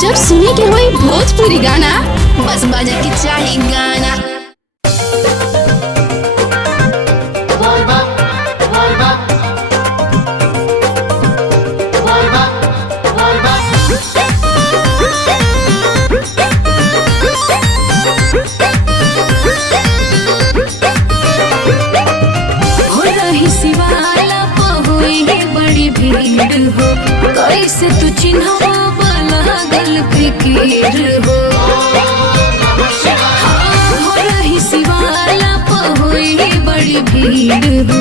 जब सुने के होई भोजपुरी गाना बस बजे के चाही गाना। कैसे तू चिन्हवा लागल फिकीर हो हो रही शिवाला पहुई बड़ी भीड़ हो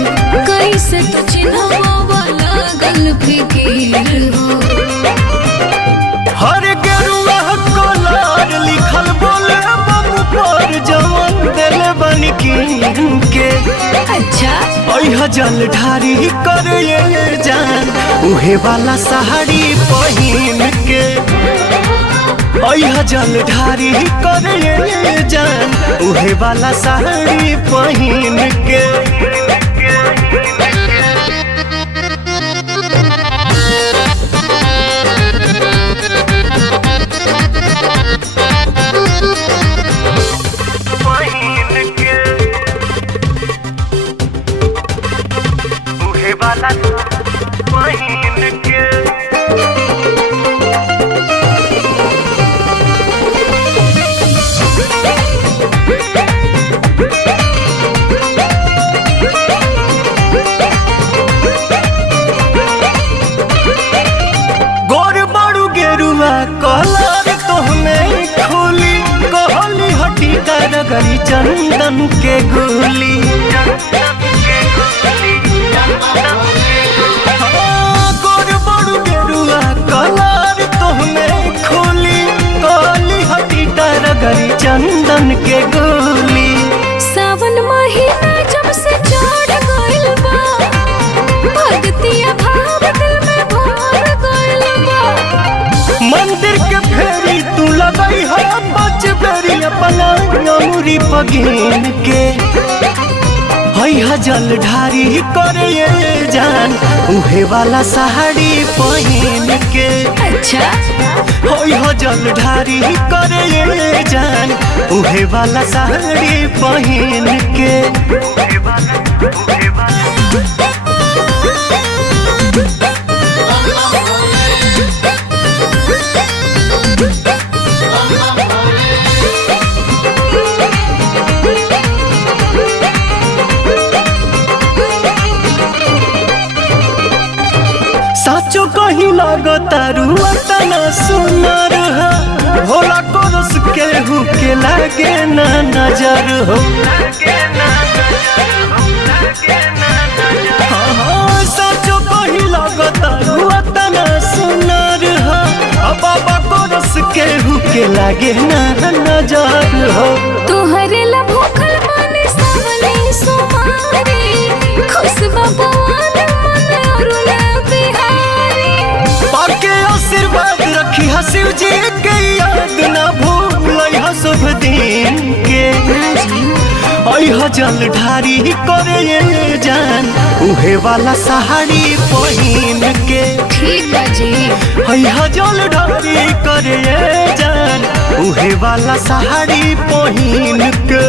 कैसे तू चिन्हवा लागल फिकीर हो। हर गेरुआ कलर लिखल बोले बम पर जवन दिल बन के अच्छा ओह जल ढारी कर जान उहे वाला साड़ी पहिन के ओह जल ढारी कर जान उहे वाला साड़ी पहिन के। कलर तोहमे खोली कहली हटी करगरी चंदन के गोली गोर बड़ू गेरुआ कलर तोहमे खोली कहली हटी करगरी चंदन के गोली। सावन महीना जब से चढ़ गइल बा भक्तिया भाव दिल में भर गइल बा। मंदिर के फेरी तू लगई है बच बेरी अपना अमूरी पगीन के है जल ढारी करे जान उहे वाला साड़ी पहिन के। अच्छा है जल ढारी करे जान उहे वाला साड़ी पहिन के। साचो कहीं लागता रुआ तना सुनर हो भोला कोरस के हु के लागे ना नजर हो। साचो कहीं लागता रुआ तना सुनर हो बाबा कोरस के हु के लागे ना नजर हो। तोहरे ला भूखल माने सावली सुमारी खुशबा पवन मन अरुण बिहारी पाके आशीर्वाद रखी शिव जी के याद ना भूल शुभ दिन के। ओह जल ढारी करे जान उहे वाला साड़ी पहिन के। ठीक बा जी है जल ढारी करे जान उहे वाला साड़ी पहिन के।